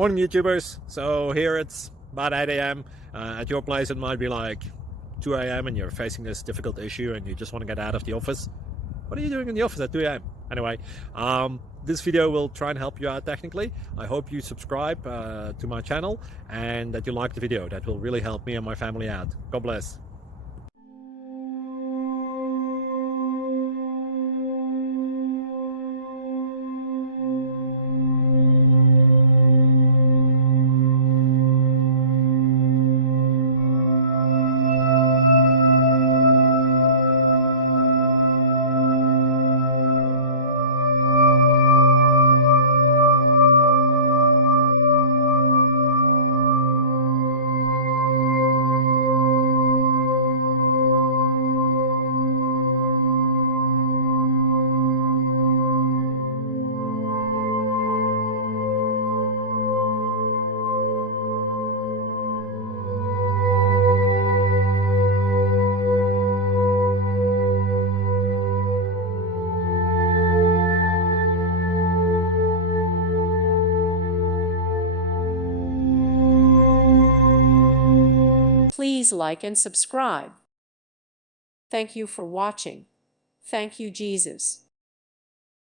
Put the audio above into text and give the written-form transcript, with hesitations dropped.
Morning YouTubers. So here it's about 8 a.m. At your place it might be like 2 a.m. and you're facing this difficult issue and you just want to get out of the office. What are you doing in the office at 2 a.m.? Anyway, this video will try and help you out technically. I hope you subscribe to my channel and that you like the video. That will really help me and my family out. God bless. Please like and subscribe. Thank you for watching. Thank you, Jesus.